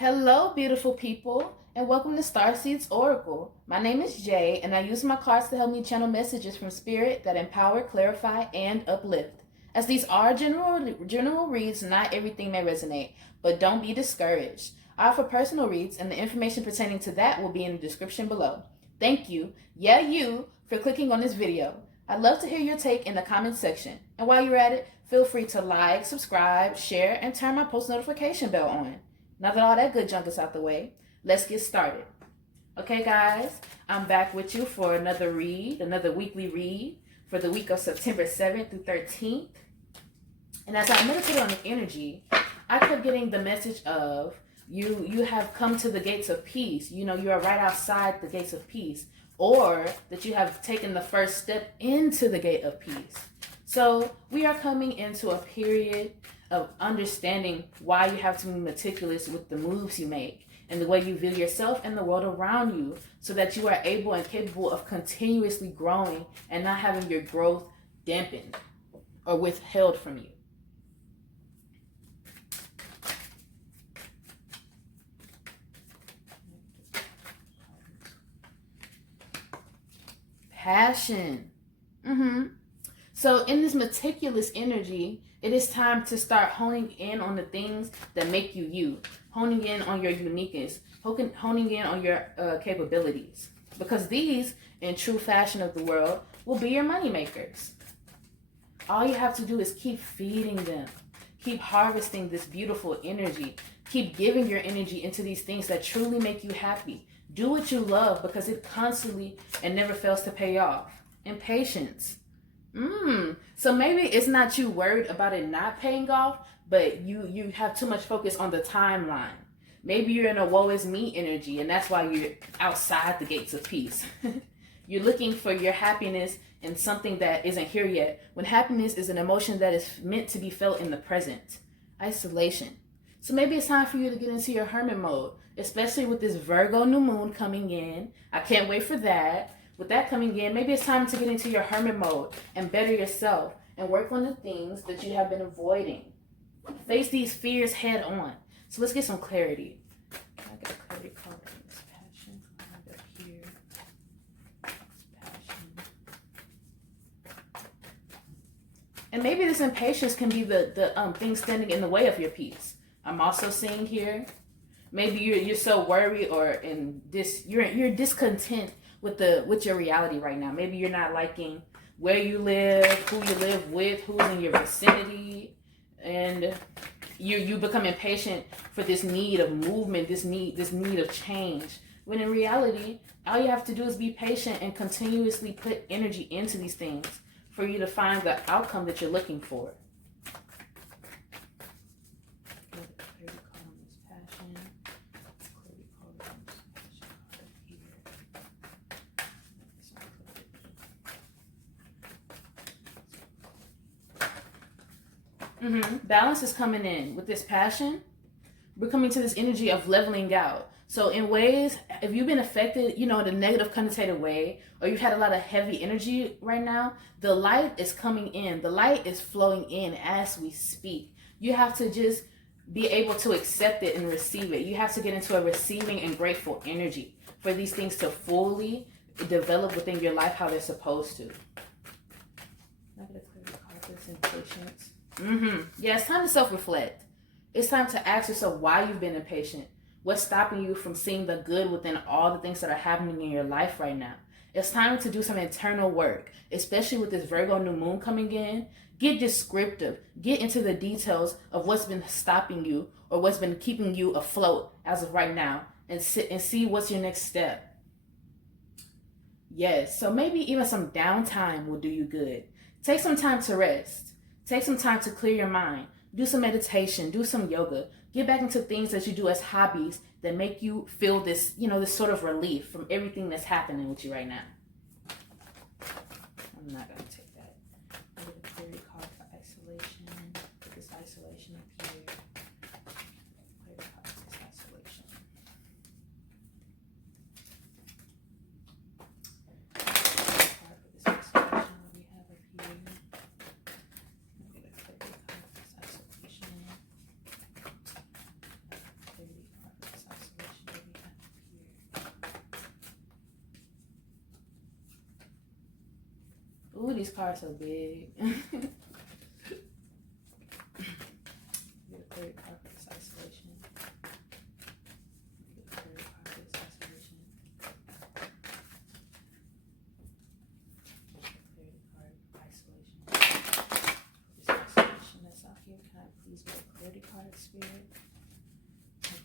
Hello, beautiful people, and welcome to Starseeds Oracle. My name is Jay, and I use my cards to help me channel messages from Spirit that empower, clarify, and uplift. As these are general reads, not everything may resonate, but don't be discouraged. I offer personal reads, and the information pertaining to that will be in the description below. Thank you, you, for clicking on this video. I'd love to hear your take in the comments section. And while you're at it, feel free to like, subscribe, share, and turn my post notification bell on. Now that all that good junk is out the way, let's get started. Okay, guys, I'm back with you for another weekly read for the week of September 7th through 13th. And as I meditated on the energy, I kept getting the message of you have come to the gates of peace. You know, you are right outside the gates of peace, or that you have taken the first step into the gate of peace. So we are coming into a period of understanding why you have to be meticulous with the moves you make and the way you view yourself and the world around you, so that you are able and capable of continuously growing and not having your growth dampened or withheld from you. Passion. So in this meticulous energy, it is time to start honing in on the things that make you you, honing in on your uniqueness, honing in on your capabilities, because these, in true fashion of the world, will be your money makers. All you have to do is keep feeding them, keep harvesting this beautiful energy, keep giving your energy into these things that truly make you happy. Do what you love, because it constantly and never fails to pay off. And patience. So maybe it's not you worried about it not paying off, but you have too much focus on the timeline. Maybe you're in a woe is me energy, and that's why you're outside the gates of peace. You're looking for your happiness in something that isn't here yet, when happiness is an emotion that is meant to be felt in the present. Isolation. So maybe it's time for you to get into your hermit mode, especially with this Virgo new moon coming in. I can't wait for that. With that coming in, maybe it's time to get into your hermit mode and better yourself and work on the things that you have been avoiding. Face these fears head on. So let's get some clarity. I got clarity card in this passion. Right up here. Passion. And maybe this impatience can be the thing standing in the way of your peace. I'm also seeing here, maybe you're so worried or you're discontent with your reality right now. Maybe you're not liking where you live, who you live with, who's in your vicinity, and you become impatient for this need of movement, this need of change. When in reality, all you have to do is be patient and continuously put energy into these things for you to find the outcome that you're looking for. Balance is coming in with this passion. We're coming to this energy of leveling out. So in ways, if you've been affected, in a negative connotative way, or you've had a lot of heavy energy right now, the light is coming in. The light is flowing in as we speak. You have to just be able to accept it and receive it. You have to get into a receiving and grateful energy for these things to fully develop within your life how they're supposed to. I'm going to clear the carpets and patience. Yeah, it's time to self-reflect. It's time to ask yourself why you've been impatient. What's stopping you from seeing the good within all the things that are happening in your life right now? It's time to do some internal work, especially with this Virgo new moon coming in. Get descriptive. Get into the details of what's been stopping you or what's been keeping you afloat as of right now, and see what's your next step. Yes, so maybe even some downtime will do you good. Take some time to rest. Take some time to clear your mind. Do some meditation. Do some yoga. Get back into things that you do as hobbies that make you feel this, this sort of relief from everything that's happening with you right now. I'm not going to take that. I'm going to clear your card for isolation. Put this isolation up here. Clear your card for this isolation. Card for this isolation we have up here. Clear your card for this isolation. Ooh, these cards so big. Get a third card for this isolation. Get a third card for this isolation. Third card for isolation. This isolation that's out here. Can I please get a clarity card, Spirit?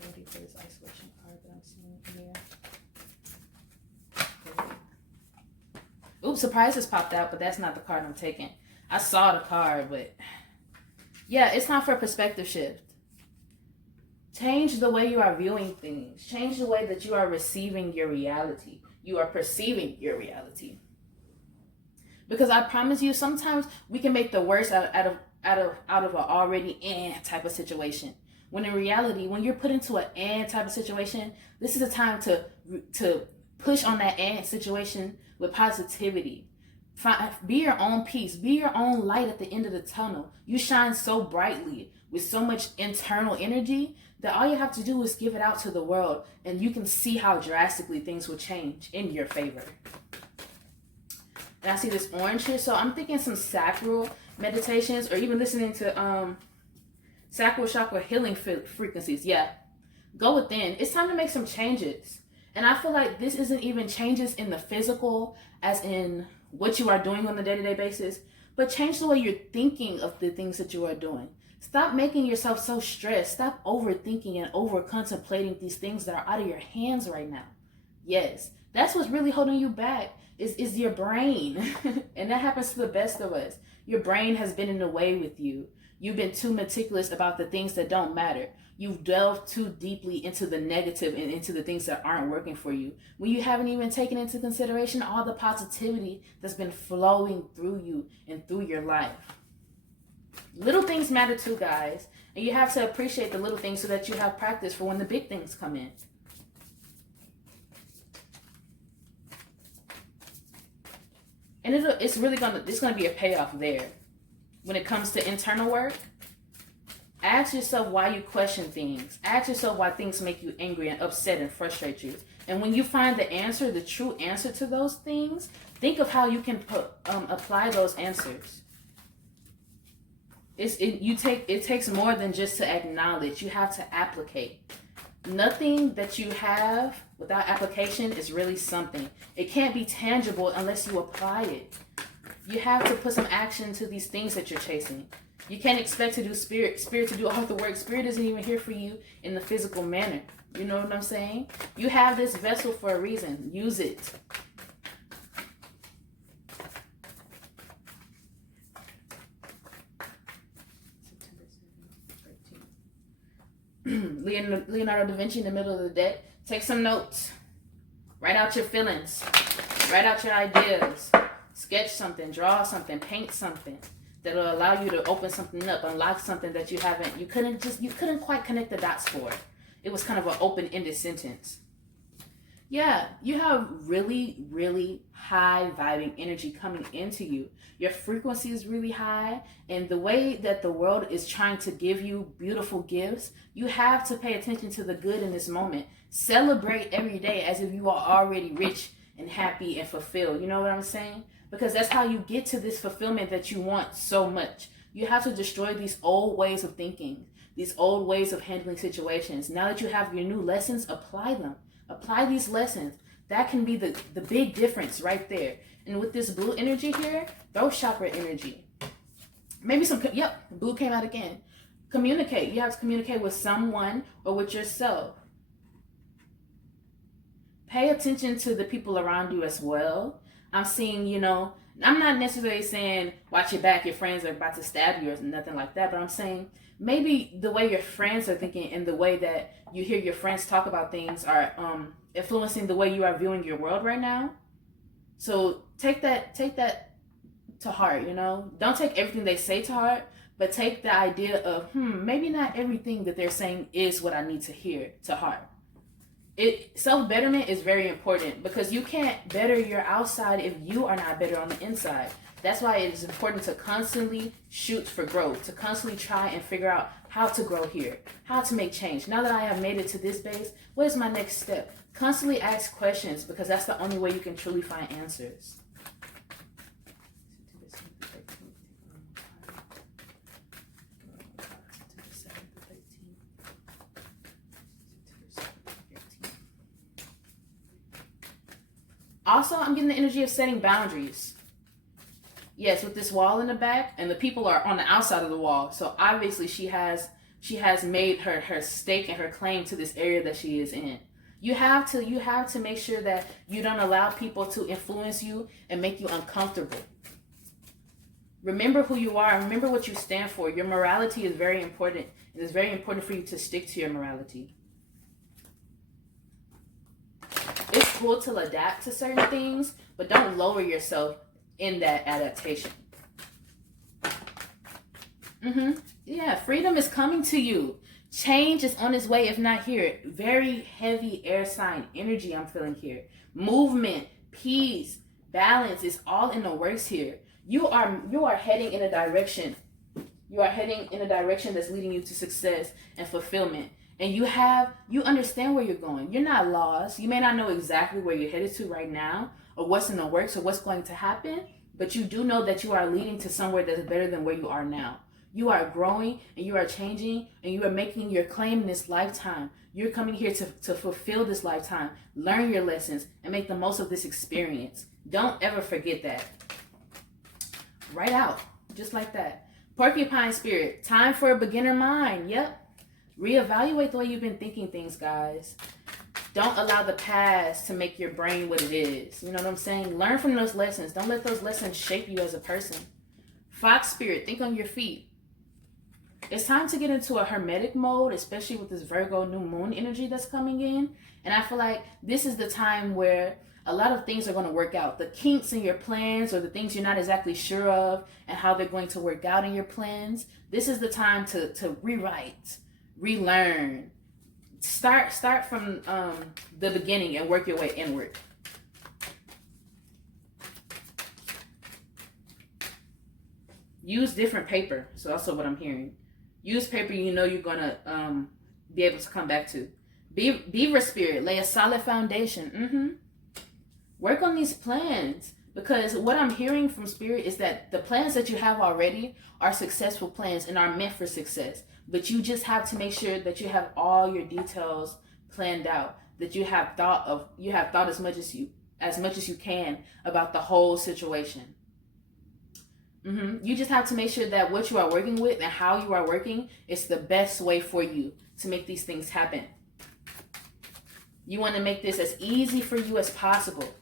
Clarity for this isolation card that I'm seeing here. Oops, surprises popped out, but that's not the card I'm taking. I saw the card, but yeah, it's time for a perspective shift. Change the way you are viewing things. Change the way that you are receiving your reality. You are perceiving your reality. Because I promise you, sometimes we can make the worst out of an already type of situation. When in reality, when you're put into an type of situation, this is a time to push on that situation with positivity. Be your own peace. Be your own light at the end of the tunnel. You shine so brightly with so much internal energy that all you have to do is give it out to the world, and you can see how drastically things will change in your favor. And I see this orange here, so I'm thinking some sacral meditations, or even listening to sacral chakra healing frequencies. Yeah, go within. It's time to make some changes. And I feel like this isn't even changes in the physical, as in what you are doing on a day-to-day basis, but change the way you're thinking of the things that you are doing. Stop making yourself so stressed. Stop overthinking and over-contemplating these things that are out of your hands right now. Yes, that's what's really holding you back is your brain. And that happens to the best of us. Your brain has been in the way with you. You've been too meticulous about the things that don't matter. You've delved too deeply into the negative and into the things that aren't working for you, when you haven't even taken into consideration all the positivity that's been flowing through you and through your life. Little things matter too, guys. And you have to appreciate the little things so that you have practice for when the big things come in. And it's gonna be a payoff there. When it comes to internal work, ask yourself why you question things. Ask yourself why things make you angry and upset and frustrate you. And when you find the answer, the true answer to those things, think of how you can apply those answers. It takes more than just to acknowledge. You have to applicate. Nothing that you have without application is really something. It can't be tangible unless you apply it. You have to put some action to these things that you're chasing. You can't expect to do spirit to do all the work. Spirit isn't even here for you in the physical manner. You know what I'm saying? You have this vessel for a reason. Use it. Leonardo da Vinci in the middle of the deck. Take some notes. Write out your feelings. Write out your ideas. Sketch something, draw something, paint something that'll allow you to open something up, unlock something that you couldn't quite connect the dots for. It was kind of an open-ended sentence. Yeah, you have really, really high vibing energy coming into you. Your frequency is really high, and the way that the world is trying to give you beautiful gifts, you have to pay attention to the good in this moment. Celebrate every day as if you are already rich and happy and fulfilled. You know what I'm saying? Because that's how you get to this fulfillment that you want so much. You have to destroy these old ways of thinking, these old ways of handling situations. Now that you have your new lessons, apply them. Apply these lessons. That can be the big difference right there. And with this blue energy here, throat chakra energy. Maybe blue came out again. Communicate. You have to communicate with someone or with yourself. Pay attention to the people around you as well. I'm seeing, I'm not necessarily saying watch your back, your friends are about to stab you or nothing like that, but I'm saying maybe the way your friends are thinking and the way that you hear your friends talk about things are influencing the way you are viewing your world right now. So take that to heart, Don't take everything they say to heart, but take the idea of, maybe not everything that they're saying is what I need to hear to heart. Self-betterment is very important because you can't better your outside if you are not better on the inside. That's why it is important to constantly shoot for growth, to constantly try and figure out how to grow here, how to make change. Now that I have made it to this base, what is my next step? Constantly ask questions because that's the only way you can truly find answers. Also, I'm getting the energy of setting boundaries. Yes, with this wall in the back, and the people are on the outside of the wall. So obviously she has made her stake and her claim to this area that she is in. You have to make sure that you don't allow people to influence you and make you uncomfortable. Remember who you are. Remember what you stand for. Your morality is very important. It is very important for you to stick to your morality. It's cool to adapt to certain things, but don't lower yourself in that adaptation. Yeah, freedom is coming to you. Change is on its way, if not here. Very heavy air sign energy I'm feeling here. Movement, peace, balance is all in the works here. You are heading in a direction. You are heading in a direction that's leading you to success and fulfillment. And you understand where you're going. You're not lost. You may not know exactly where you're headed to right now, or what's in the works, or what's going to happen, but you do know that you are leading to somewhere that's better than where you are now. You are growing and you are changing and you are making your claim in this lifetime. You're coming here to fulfill this lifetime, learn your lessons, and make the most of this experience. Don't ever forget that. Right out, just like that. Porcupine spirit, time for a beginner mind. Yep. Reevaluate the way you've been thinking things, guys. Don't allow the past to make your brain what it is. You know what I'm saying? Learn from those lessons. Don't let those lessons shape you as a person. Fox spirit, think on your feet. It's time to get into a hermetic mode, especially with this Virgo new moon energy that's coming in. And I feel like this is the time where a lot of things are going to work out. The kinks in your plans, or the things you're not exactly sure of and how they're going to work out in your plans. This is the time to rewrite, relearn. Start from the beginning and work your way inward. Use different paper. So also what I'm hearing. Use paper you know you're gonna be able to come back to. Beaver spirit, lay a solid foundation. Work on these plans, because what I'm hearing from spirit is that the plans that you have already are successful plans and are meant for success. But you just have to make sure that you have all your details planned out, that you have thought as much as you can about the whole situation. You just have to make sure that what you are working with and how you are working is the best way for you to make these things happen. You want to make this as easy for you as possible.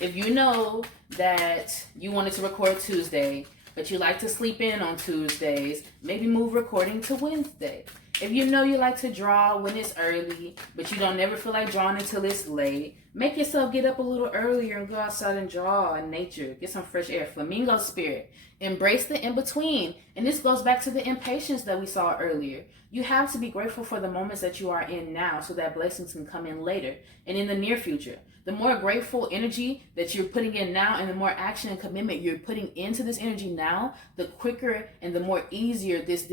If you know that you wanted to record Tuesday, but you like to sleep in on Tuesdays, maybe move recording to Wednesday. If you know you like to draw when it's early, but you don't never feel like drawing until it's late, make yourself get up a little earlier and go outside and draw in nature. Get some fresh air. Flamingo spirit. Embrace the in-between. And this goes back to the impatience that we saw earlier. You have to be grateful for the moments that you are in now so that blessings can come in later and in the near future. The more grateful energy that you're putting in now and the more action and commitment you're putting into this energy now, the quicker and the more easier this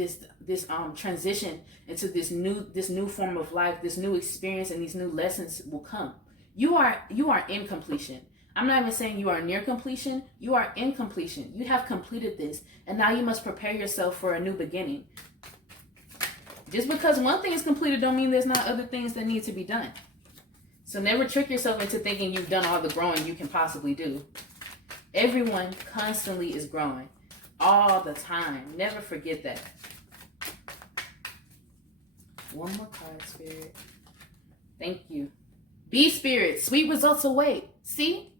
transition into this new form of life, this new experience, and these new lessons will come. You are in completion. I'm not even saying you are near completion. You are in completion. You have completed this, and now you must prepare yourself for a new beginning. Just because one thing is completed don't mean there's not other things that need to be done. So never trick yourself into thinking you've done all the growing you can possibly do. Everyone constantly is growing. All the time. Never forget that. One more card, Spirit. Thank you. Be Spirit. Sweet results await. See?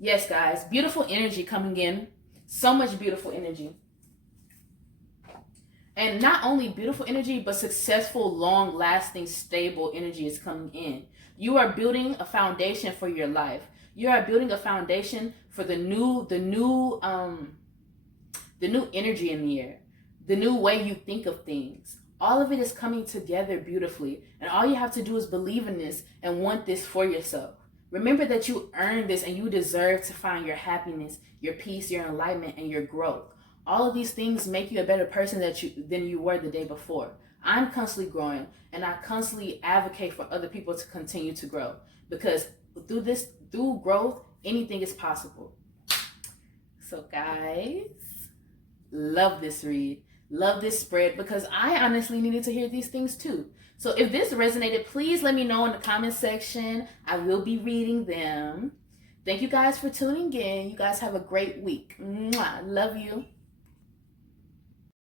Yes, guys. Beautiful energy coming in. So much beautiful energy. And not only beautiful energy, but successful, long-lasting, stable energy is coming in. You are building a foundation for your life. You are building a foundation for the new energy in the air, the new way you think of things. All of it is coming together beautifully, and all you have to do is believe in this and want this for yourself. Remember that you earned this and you deserve to find your happiness, your peace, your enlightenment, and your growth. All of these things make you a better person than you were the day before. I'm constantly growing, and I constantly advocate for other people to continue to grow, because through growth, anything is possible. So guys, love this read. love this spread because I honestly needed to hear these things too. So if this resonated, please let me know in the comment section. I will be reading them. Thank you guys for tuning in. You guys have a great week. Mwah. Love you.